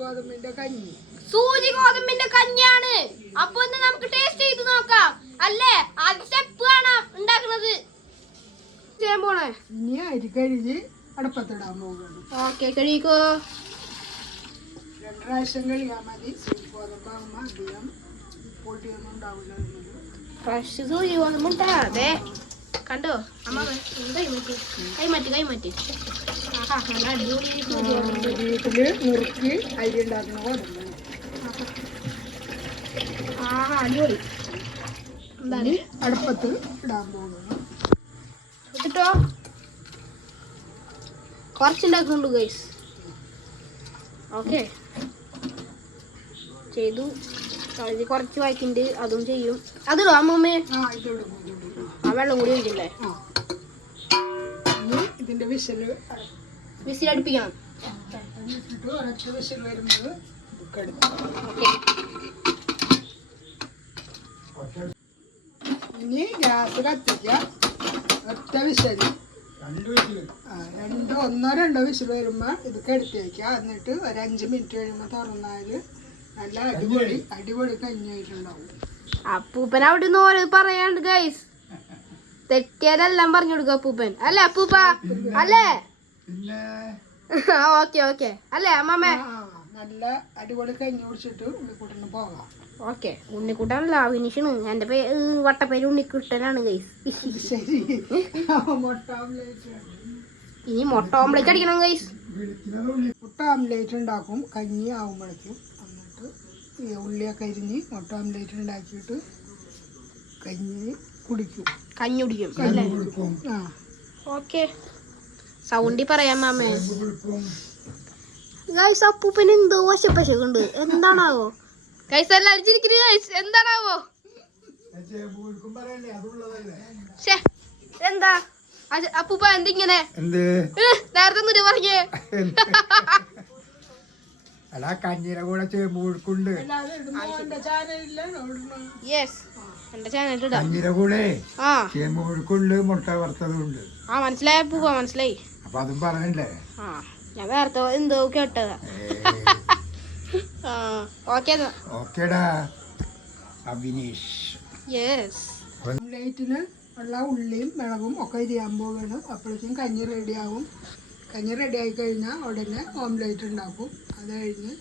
ഗോതമ്പിന്റെ കഞ്ഞി. സൂചി ഗോതമ്പിന്റെ കഞ്ഞിയാണ്. അപ്പൊ ഇന്ന് നമുക്ക് ടേസ്റ്റ് ചെയ്ത് നോക്കാം. അല്ലേ? സ്റ്റെപ്പ് കാണാം ഉണ്ടാക്കുന്നത്. ചെയ്യാൻ പോണേ? ഇനി അരി കഴുകി അടുപ്പത്തിടാൻ പോകുന്നു ഓക്കെ കഴിക്കോ രണ്ട് പ്രാവശ്യം കഴുകാൻ മതി. സൂചി ഗോതമ്പാകുമ്പോൾ അധികം പൊടിയൊന്നും ഉണ്ടാവില്ല ഫ്രഷ് സൂചി ഗോതമ്പുണ്ട അതെ കണ്ടോ? അമ്മ ആഹാ നല്ല അടിപൊളി ഗോതമ്പ് വീട്ടിൽ നുറുക്കി അരി ഉണ്ടാക്കുന്ന ഗോതമ്പ് ആഹാ അടിപൊളി. ഇനി അടുപ്പത്ത് ഇടാൻ കുറച്ചുണ്ടാക്കുന്നുണ്ട് ഗൈസ് ഓക്കെ ചെയ്തു. കുറച്ച് വായിക്കുന്നുണ്ട് അതും ചെയ്യും. അത് അമ്മമ്മേ? ആ വെള്ളം കൂടി ഒഴിക്കല്ലേ ആ. ഇനി ഇതിന്റെ വിശൽ വിസിലടുപ്പിക്കണം ഇട്ടിട്ട് ഒരൊറ്റ വിശൽ വരുന്നത് ഇനി ഗ്യാസ് കത്തിക്കുക. ഒറ്റ വിശൽ ആ, രണ്ടോ ഒന്നോ രണ്ടോ വിശൽ വരുമ്പോൾ ഇത് കെടുത്തി വയ്ക്കുക. എന്നിട്ട് ഒരു അഞ്ച് മിനിറ്റ് കഴിയുമ്പോൾ തുറന്നാൽ നല്ല അടിപൊളി അടിപൊളി കഞ്ഞിയായിട്ടുണ്ടാവും അപ്പൂപ്പൻ അവിടെ നിന്ന് ഓരോ പറയാണ്ട് ഗൈസ് തെറ്റിയാലെല്ലാം പറഞ്ഞു കൊടുക്കും അപ്പൂപ്പൻ. അല്ലേ അപ്പൂപ്പ? അല്ലേ? Okay okay. അല്ലേ അമ്മമ്മേ നല്ല അടിപൊളി കഞ്ഞി കുടിച്ചിട്ട് ഉള്ളിക്കൂട്ടിന് പോകാം. ഓക്കെ. ഉണ്ണിക്കുട്ടനല്ല വിനീഷാണ് എന്റെ പേ വട്ടപ്പേര് ഉണ്ണിക്കുട്ടനാണ് ഗൈസ് ശരി. ഇനി മുട്ട ഓംലേറ്റ് അടിക്കണം ഗൈസ് മുട്ട ഓംലേറ്റ് ഉണ്ടാക്കും. കഞ്ഞി ആകുമ്പോഴേക്കും എന്നിട്ട് ഉള്ളിയൊക്കെ അരിഞ്ഞ് മുട്ട ഓംലേറ്റ് ഉണ്ടാക്കിയിട്ട് കഞ്ഞി കുടിക്കും. കഞ്ഞി കുടിക്കും. അല്ലേ ആ. ഓക്കെ. സൗണ്ടി പറയാം മാമേ. ഗൈസ് അപ്പൂപ്പന് എന്തോ വശപ്പശക്കുണ്ട് എന്താണാവോ? ഗൈസ് എല്ലാവരും ചിരിക്കുന്നു ഗൈസ് എന്താണാവോ? എന്താ? അപ്പൂപ്പ എന്തിങ്ങനെ? നേരത്തെ ഒന്നും പറഞ്ഞേ? അല്ല കഞ്ഞിയുടെ കൂടെ ചേമ്പൂഴുക്കുണ്ട് യെസ് എന്റെ ചാനൽ ഇടാം. കഞ്ഞിയുടെ കൂടെ ആ. ചേമ്പൂഴുക്കുണ്ട് മുട്ട വറുത്തതുണ്ട്. ആ മനസ്സിലായ മനസ്സിലായി. അപ്പൊ അതും പറയണ്ടേ ആ ഞാൻ എന്തോ കേട്ടതാ. ആ ഓക്കെ ഓക്കേടാ അഭിനീഷ്. യെസ് ഓംലേറ്റിന് ഉള്ള ഉള്ളിയും മിളകും ഒക്കെ ഇരിയാകുമ്പോൾ പോവുകയാണ്. അപ്പോഴേക്കും കഞ്ഞി റെഡിയാവും കഞ്ഞി റെഡിയായി കഴിഞ്ഞാൽ ഉടനെ ഓംലേറ്റ് ഉണ്ടാക്കും. അത് കഴിഞ്ഞ്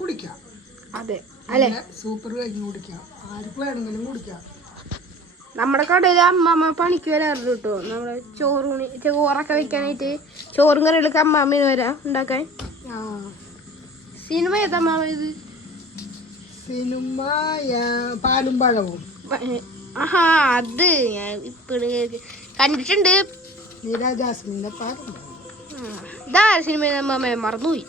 കുടിക്കാം. അതെ. അല്ലേ? സൂപ്പർ കഞ്ഞി കുടിക്കാം. ആർക്ക് വേണമെങ്കിലും കുടിക്കാം. നമ്മുടെ കടയിൽ അമ്മമ്മ പണിക്ക് വരാറുണ്ട് കേട്ടോ. നമ്മൾ ചോറൂണി ചോറൊക്കെ വെക്കാനായിട്ട് ചോറും കറികളൊക്കെ അമ്മാമ്മ വരാം ഉണ്ടാക്കാൻ. സിനിമ ഏതാ അമ്മാമ ഇത്? സിനിമ പാലും പഴവും. ആഹാ അത് ഞാൻ ഇപ്പോഴും കണ്ടിട്ടുണ്ട്. മീര ജാസ്മിന്റെ പാലും ഇതാ സിനിമ അമ്മാമ്മ? മറന്നുപോയി.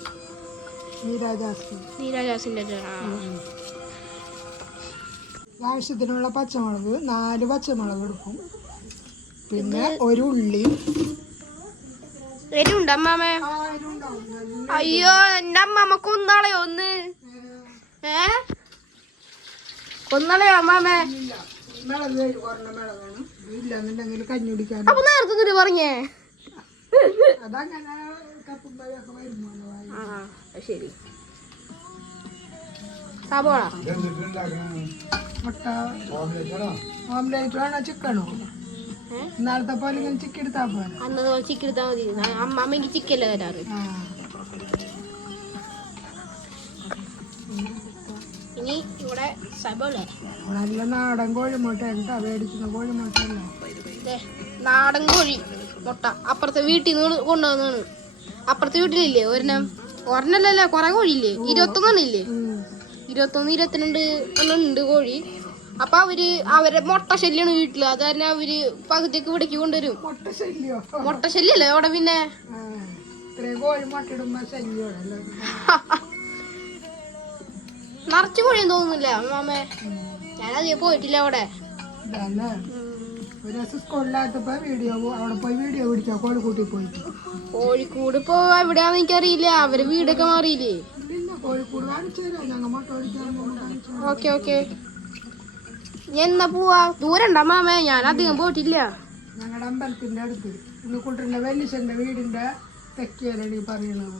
ആവശ്യത്തിനുള്ള പച്ചമുളക് നാല് പച്ചമുളക് എടുക്കും. പിന്നെ ഒരു ഉള്ളി. എരിവുണ്ട് അമ്മാമേ? അയ്യോ എന്റെ അമ്മാമ്മ കൊന്നാളയോ ഒന്ന്? ഏ? കൊന്നാളയോ അമ്മാമേ? അപ്പൊ നേരത്തെ പറഞ്ഞേ. അതങ്ങനെ ശരി. സബോള? മുട്ട ഓംലേറ്റ്? വേണോ ചിക്കനോ? ഏ? ഇന്നാളത്തെ പോലെ ഇങ്ങനെ ചിക്കൻ എടുത്താൽ പോരെ? അന്ന് ചിക്കൻ എടുത്താൽ മതി. ഞാൻ- അമ്മാമ്മക്ക് ചിക്കല്ലേ തരാറ്? ആ. ഇനി ഇവിടെ സബോള. നല്ല നാടൻ കോഴിമുട്ട എന്താ മേടിക്കുന്ന കോഴിമുട്ട നാടൻ കോഴി മുട്ട. അപ്പുറത്തെ വീട്ടിൽ നിന്ന് കൊണ്ടുവന്നാണ് അപ്പുറത്തെ വീട്ടിലില്ലേ ഒരെണ്ണം? ഒരെണ്ണല്ലല്ലോ കൊറേ കോഴിയില്ലേ? ഇരുപത്തൊന്നില്ലേ ഇരുപത്തൊന്ന് ഇരുപത്തിരണ്ട് എണ്ണം ഉണ്ട് കോഴി. അപ്പൊ അവർ അവരെ മുട്ട ശല്യാണ് വീട്ടിൽ. അത് തന്നെ അവർ പകുതിക്ക് ഇവിടേക്ക് കൊണ്ടുവരും. മുട്ട ശല്യോ? മുട്ട ശല്യല്ലേ അവിടെ പിന്നെ? നിറച്ചു കോഴിയും തോന്നുന്നില്ല മാമേ. ഞാനധികം പോയിട്ടില്ല അവിടെ. ഒരു ദിവസം സ്കൂളിലാത്തപ്പോ വീഡിയോ അവിടെ പോയി വീഡിയോ പോയിട്ട്. കോഴിക്കോട് ഇപ്പൊ എവിടെയാന്ന് എനിക്കറിയില്ല. അവർ വീടൊക്കെ മാറിയില്ലേ? പിന്നെ കോഴിക്കോട് കാണിച്ചു തരാം. ഞങ്ങൾ മുട്ട പിടിക്കാൻ പോകുമ്പോൾ കാണിച്ചു തരാം. Okay okay. എന്നാ പോവാ? ദൂരം ഉണ്ടാ മാമേ? ഞാൻ അധികം പോയിട്ടില്ല. ഞങ്ങളുടെ അമ്പലത്തിന്റെ അടുത്ത്. ഉണ്ണിക്കുട്ടന്റെ വെല്ലിശന്റെ വീടിന്റെ തെക്കേരടി പറയണത്.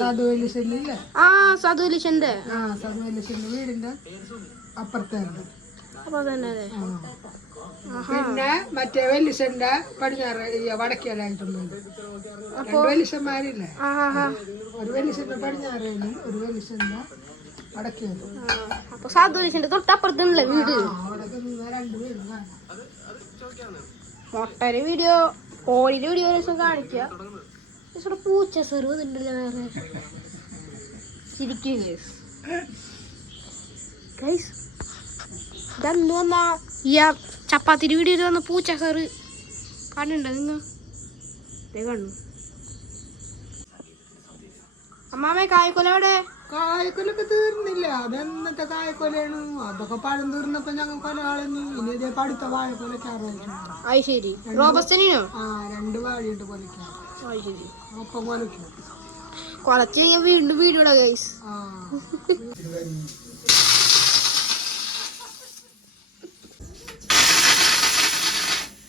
സാധു ശരി ഇല്ലേ? ആ വെല്ലിശന്റെ. ആ സതുവലിശന്റെ വീടിന്റെ അപ്പുറത്തുണ്ട് അപ്പൊ തന്നെ അതെ പിന്നെ മറ്റേ വെല്ലിശന്റെ പടിഞ്ഞാറ് വടക്കേലായിട്ടുണ്ട് രണ്ട് ആ ഒരു വെല്ലിശന്റെ പടിഞ്ഞാറേലും ഒരു വെല്ലിശന്റെ വടക്കേലും അപ്പൊ തൊട്ടപ്പുറത്തുണ്ടല്ലേ വീട്. മുട്ടയുടെ വീഡിയോ കോഴിയുടെ വീഡിയോ ദിവസം കാണിക്കുക പൂച്ച സെർവ് ഉണ്ടല്ലോ വേറെ. ശരിക്കും ഗൈസ് വന്ന ഈ ആ ചപ്പാത്തിരി വീഡിയോയിൽ വന്ന പൂച്ച കയറി കണ്ടുണ്ടോ നിങ്ങൾ? കണ്ടു. അമ്മാമേ കായ്ക്കൊല അവിടെ കായ്ക്കൊലൊക്കെ തീർന്നില്ല. അതെന്നത്തെ കായ്ക്കൊലയാണ്? അതൊക്കെ പഴം തീർന്നപ്പോ ഞങ്ങൾ കൊല കളഞ്ഞു. ഇനി ഇതേ പടുത്ത ശരി. റോബസ്റ്റിനോ? ആ രണ്ട് വാഴയുണ്ട് ശരി. ഒപ്പം കൊലയ്ക്കും. കുറച്ച് കഴിഞ്ഞാൽ വീണ്ടും വീഡിയോ ഗൈസ് ആ.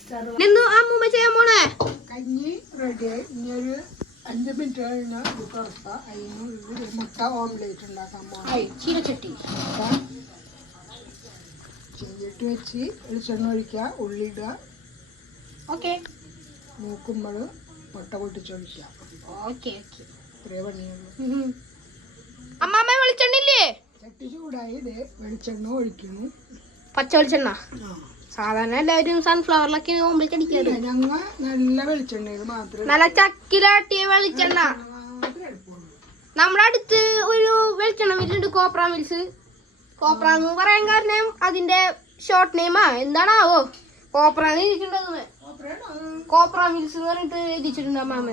അമ്മൂമ്മ ചെയ്യാൻ പോണേ കഞ്ഞി റെഡി ഇനി ഒരു അഞ്ച് മിനിറ്റ് കഴിഞ്ഞാൽ ഇത് അതിന് മുട്ട ഓംലേറ്റ് ഉണ്ടാക്കാൻ പോകണം ചീരച്ചട്ടി. ചീരട്ടി വെച്ച് വെളിച്ചെണ്ണ ഒഴിക്കുക ഉള്ളി ഇടുക. ഓക്കെ. നോക്കുമ്പോൾ മുട്ട പൊട്ടിച്ചൊഴിക്കുക ഓക്കെ ഓക്കെ. ഇത്രേ പണിയുള്ളൂ. അമ്മാമ്മ വെളിച്ചെണ്ണില്ലേ ചട്ടി ചൂടായി. ഇത് വെളിച്ചെണ്ണ ഒഴിക്കുന്നു. പച്ച വെളിച്ചെണ്ണ? ആ. സാധാരണ എല്ലാവരും സൺഫ്ലവറിലൊക്കെ ഓംലെറ്റ് അടിക്കാറ്. ഞങ്ങൾ നല്ല വെളിച്ചെണ്ണ മാത്രം നല്ല ചക്കിലാട്ടിയ വെളിച്ചെണ്ണ. നമ്മുടെ അടുത്ത് ഒരു വെളിച്ചെണ്ണ മില്ലുണ്ട് കോപ്ര മിൽസ് കോപ്ര എന്ന് പറയാൻ കാരണം അതിന്റെ ഷോർട്ട് നെയിമാ എന്താണാവോ? കോപ്ര എന്ന് എഴുതിയിട്ടുണ്ടെന്ന് അത്രയാണോ? കോപ്ര മിൽസ് എന്ന് പറഞ്ഞിട്ട് എഴുതിച്ചിട്ടുണ്ട് അമ്മാമ്മ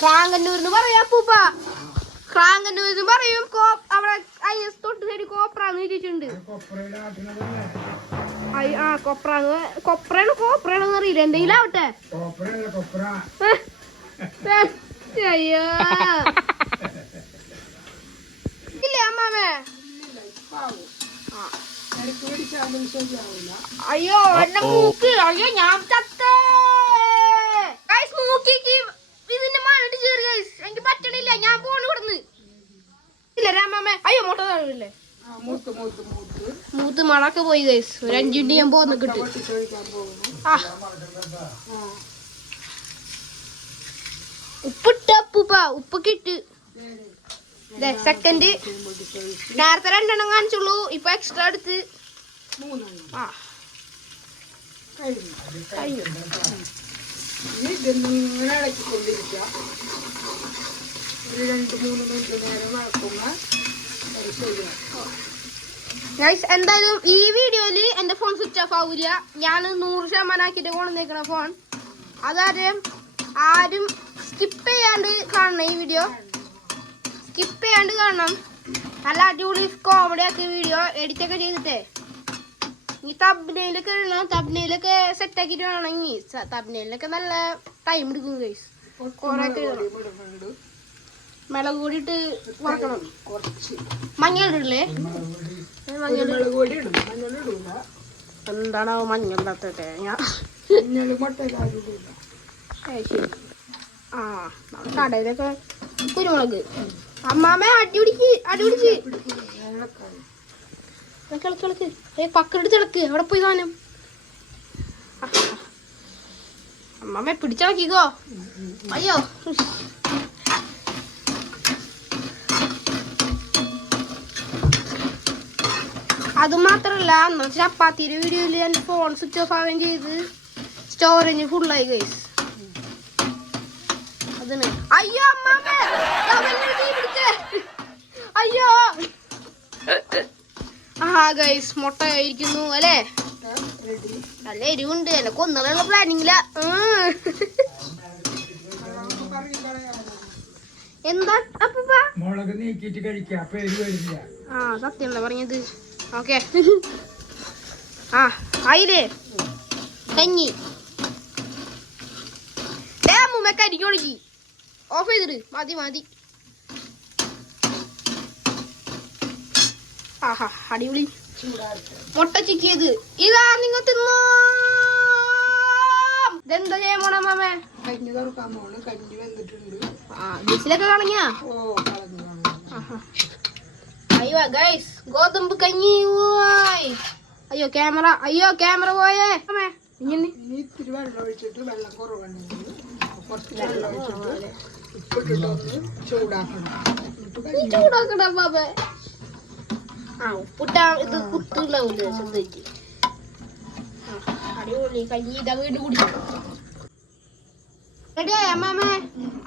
ക്രാങ്കന്നൂർ എന്ന് പറയാ പൂപ്പ. ക്രാങ്കന്നൂർ പറയും അവിടെ ഐ എസ് തൊട്ട് സൈഡ് കോപ്രാന്ന് എഴുതിയിട്ടുണ്ട്. ആ കൊപ്രാന്ന് കൊപ്രയാണ് കോപ്രയാണെന്ന് അറിയില്ല. എന്തെങ്കിലും ആവട്ടെ. അയ്യോ. ഇല്ലേ അമ്മാമേ? അയ്യോ എന്റെ മൂക്ക്. അയ്യോ ഞാൻ ചത്തേ ഗൈസ് മൂക്കിക്ക് ഇതിന്റെ മണിട്ട് ചേറി ഗൈസ് എനിക്ക് പറ്റണില്ല ഞാൻ പോണു ഇവിടുന്ന് ഇല്ല രാമാമേ അയ്യോ മുട്ട താഴില്ലേ ആ മൂത്ത്. മഴക്ക് മണക്ക് പോയി ഗൈസ് ഒരു അഞ്ചു മിനിറ്റ് ഞാൻ പോകുന്ന കിട്ടും. ആ. ഉപ്പിട്ട ഉപ്പുപ്പ ഉപ്പ് കിട്ട് സെക്കൻഡ് നേരത്തെ രണ്ടെണ്ണം കാണിച്ചുള്ളൂ ഇപ്പൊ എക്സ്ട്രാ എടുത്ത്. ആ. കഴിഞ്ഞു. അയ്യോ ഇളക്കിക്കൊണ്ടിരിക്കുക ഒരു രണ്ട് മൂന്ന് മിനിറ്റ് നേരം ശരിയാക്കും ഗൈസ് എന്തായാലും ഈ വീഡിയോയിൽ എന്റെ ഫോൺ സ്വിച്ച് ഓഫ് ആവില്ല. ഞാൻ നൂറ് ശതമാനം ആക്കിയിട്ട് കൊണ്ടുവന്നേക്കണ ഫോൺ അതാരും ആരും സ്കിപ്പ് ചെയ്യാണ്ട് കാണണം ഈ വീഡിയോ സ്കിപ്പ് ചെയ്യാണ്ട് കാണണം. നല്ല അടിപൊളി കോമഡി ആക്കിയ വീഡിയോ എഡിറ്റ് ഒക്കെ ചെയ്തിട്ടേ. ഈ തബ്നയിലൊക്കെ ഇടണം. തബ്നയിലൊക്കെ സെറ്റ് ആക്കിയിട്ട് വേണമെങ്കിൽ തബ്നയിലൊക്കെ നല്ല ടൈം എടുക്കും ഗൈസ് കുറെ ഒക്കെ മുളക് കൂടിയിട്ട് വറക്കണം. കുറച്ച് പൊടി ഇടും മഞ്ഞൾ ഇടൂല. എന്താണോ മഞ്ഞൾ അത് ശരി. ആ കടയിലൊക്കെ കുരുമുളക്. അമ്മാമ്മ അടിപിടിക്ക് അടിപിടിച്ച് ഏ പക്കടെടുത്ത് കിളക്ക്. അവിടെ പോയി സാധനം. പിടിച്ചിളക്കിക്കോ അയ്യോ. അത് മാത്രല്ല അന്ന് ചപ്പാത്തിയുടെ വീഡിയോയിൽ എന്റെ ഫോൺ സ്വിച്ച് ഓഫ് ആവുകയും ചെയ്ത്. സ്റ്റോറേജ് ഫുള്ളായി ഗൈസ് അതിന്. അയ്യോ തീ അയ്യോ! ആ ഗൈസ് മുട്ട കഴിക്കുന്നു അല്ലേ? നല്ല എരിവുണ്ട്. എന്നെ കൊന്നുള്ള പ്ലാനിങ്ങില എന്താ അപ്പൊ വരില്ല. സത്യം സത്യമല്ല പറഞ്ഞത്? ഓക്കെ ആ ആയില്ലേ കഞ്ഞി ദേ അമ്മൂമ്മ കരിക്ക് ഒഴുകി ഓഫ് ചെയ്തിട്ട് മതി മതി ആഹാ അടിപൊളി മുട്ട ചിക്കിയത്. ഇതാ നിങ്ങൾ തിന്നോ. ഇതെന്താ ചെയ്യാൻ പോണ മാമേ? കഞ്ഞി തുറക്കാൻ പോണ്. കഞ്ഞി വെന്തിട്ടുണ്ട് ആ ബീച്ചിലൊക്കെ കളഞ്ഞാ ഓ കളഞ്ഞു അയ്യോ ഗൈസ് ഗോതമ്പ് കഞ്ഞി. അയ്യോ ക്യാമറ അയ്യോ ക്യാമറ പോയേ ഇത്തിരി വെള്ളം ഒഴിച്ചിട്ട് വെള്ളം കുറവുണ്ടെങ്കിൽ കുറച്ച് വെള്ളം ഒഴിച്ചിട്ട് ഉപ്പിട്ടിട്ടൊന്ന് ചൂടാക്കണം ആ ഉപ്പിട്ട ഇത് കുത്തുണ്ടാവൂലേ ശ്രദ്ധിച്ച് അടിപൊളി കഞ്ഞി ഇതാ വീട് കുടിക്കണം റെഡിയായ അമ്മാമേ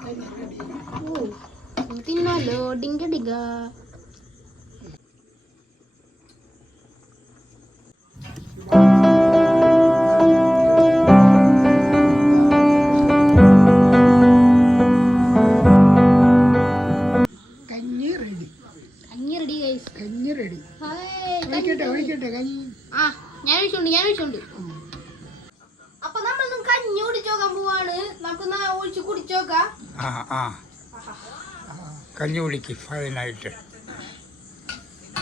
കഞ്ഞി ready. ഓ കുടിച്ചോക്കാൻ പോവാണ്. നമുക്ക് ഒഴിച്ച് കുടിച്ചോക്കാം. ആ ആ. കഞ്ഞി കുടിക്ക് ഫൈനായിട്ട്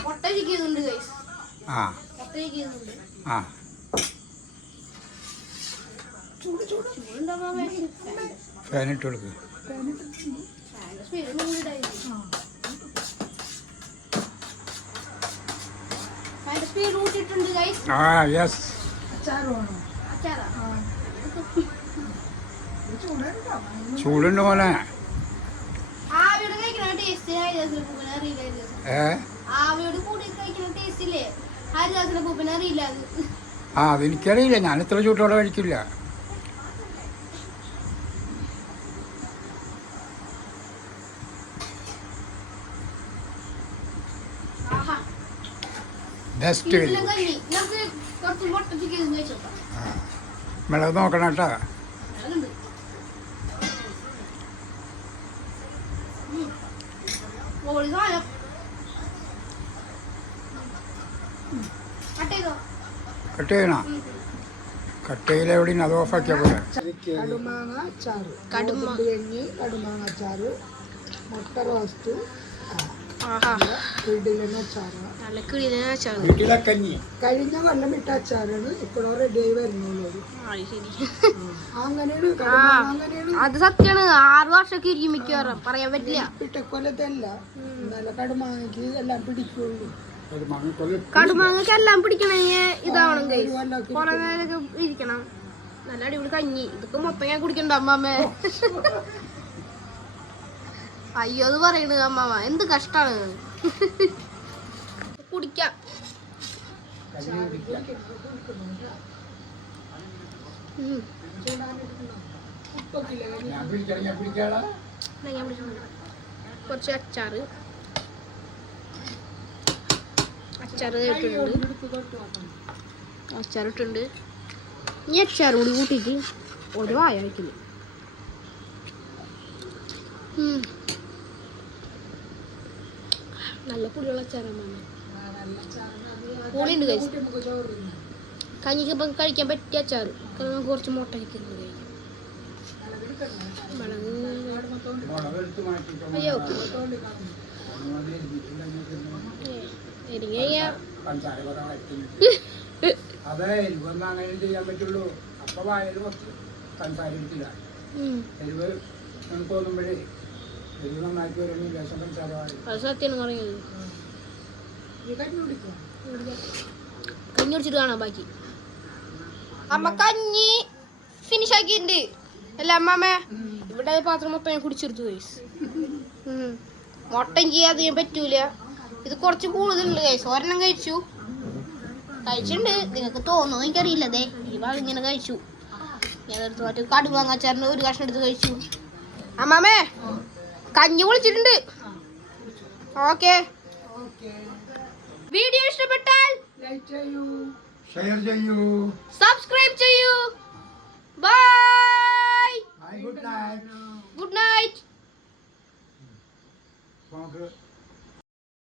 മുട്ട ചിക്കുന്നുണ്ട് ഗൈസ് ആ മുട്ട ചിക്കുന്നുണ്ട് ആ. ഫാനിട്ട് കൊടുക്ക്. സ്പീഡ് അതിന്റെ സ്പീഡ് കൂട്ടിയിട്ടുണ്ട് ഗൈസ് ആ യെസ് അച്ചാറ് അച്ചാറാ? ചൂടുണ്ടോ മോനെ. ആ അതെനിക്കറിയില്ല. ഞാൻ ഇത്ര ചൂട്ടോടെ കഴിക്കില്ല. ബെസ്റ്റ് മിളക് നോക്കണം കേട്ടോ. അതുണ്ട് സാധനം കട്ട് ചെയ്യണം? കട്ട് ചെയ്യൽ എവിടെയും അത് ഓഫാക്കിയാൽ പോലെ കടുമാങ്ങ കഞ്ഞി കടുമാങ്ങ ചാറ് മുട്ട റോസ്റ്റ് കഴിഞ്ഞ കൊല്ലം ഇട്ട അച്ചാറാണ് ഇപ്പോഴും റെഡി ആയി വരുന്നുള്ളൂ. അങ്ങനെയാണ് അത് സത്യാണ്. ആറ് വർഷമൊക്കെ ഇരിക്കും മിക്കവാറും. പറയാൻ പറ്റില്ല. പിട്ടക്കൊല്ലത്തല്ല നല്ല കടുമാങ്ങക്ക് എല്ലാം പിടിക്കുള്ളൂ. കടുമാങ്ങക്ക് എല്ലാം പിടിക്കണമെങ്കിൽ ഇതാവണം കൊറേ നേരമൊക്കെ ഇരിക്കണം. നല്ല അടിപൊളി കഞ്ഞി. ഇതൊക്കെ മൊത്തം ഞാൻ കുടിക്കണ്ട അമ്മാമ്മേ അയ്യോ അത് പറയണ അമ്മാമ എന്ത് കഷ്ടാണ്? കുടിക്കാം. കുറച്ച് അച്ചാറ്. അച്ചാറ് ഇട്ടിട്ടുണ്ട്. അച്ചാറിട്ടുണ്ട് ഈ അച്ചാർ കൂടി കൂട്ടിയിട്ട് ഒരു വായ വയ്ക്കുന്നു. നല്ല പുളിയുള്ള അച്ചാറാണ് പുളിയുണ്ട് കഴിച്ചു. കഞ്ഞിക്ക് ഇപ്പം കഴിക്കാൻ പറ്റിയ അച്ചാറ് നമുക്ക് കുറച്ച് മുട്ട വയ്ക്കുന്നത് കഴിക്കാം. മുളക് എടുക്കണ്ട. മുളക് കടുമത്തോണ്ട് മുളക് എടുത്ത് മാറ്റിക്കോ അയ്യോ. തോണ്ട് കാണും. എരിഞ്ഞ് കഴിയാം പഞ്ചാര കുറെ വഴറ്റി. അതെ എരിവൊന്നും അങ്ങനെ ചെയ്യാൻ പറ്റുള്ളൂ. അപ്പൊ കുറച്ച് പഞ്ചാര എരിവ് നമുക്ക് തോന്നുമ്പോഴേ വരുമ്പോൾ അത് സത്യമാണ് കഞ്ഞി കുടിക്കുമോ? കുടിച്ചിട്ട് കാണാം ബാക്കി. അമ്മ കഞ്ഞി ഫിനിഷ് ആക്കിയിട്ടുണ്ട്. അല്ല അമ്മാമ്മേ ഇവിടെ പാത്രം മൊത്തം ഞാൻ കുടിച്ചെടുത്തു ഗൈസ് മുട്ടൻ ചെയ്യാതെ ചെയ്യാൻ പറ്റൂല. ഇത് കുറച്ച് കൂടുതലുണ്ട് ഗൈസ് ഒരെണ്ണം കഴിച്ചു. കഴിച്ചിട്ടുണ്ട്. നിങ്ങൾക്ക് തോന്നുന്നു എനിക്കറിയില്ലതേ ഈ ഭാഗം ഇങ്ങനെ കഴിച്ചു. ഞാൻ എടുത്ത് മറ്റേ കടുവാങ്ങാച്ചാറിന് ഒരു കഷ്ണം എടുത്ത് കഴിച്ചു. അമ്മാമേ? കഞ്ഞി കുളിച്ചിട്ടുണ്ട്. ഓക്കെ. വീഡിയോ ഇഷ്ടപ്പെട്ടാൽ ഷെയർ ചെയ്യൂ. സബ്സ്ക്രൈബ് ചെയ്യൂ. Bye. Good night. Good night.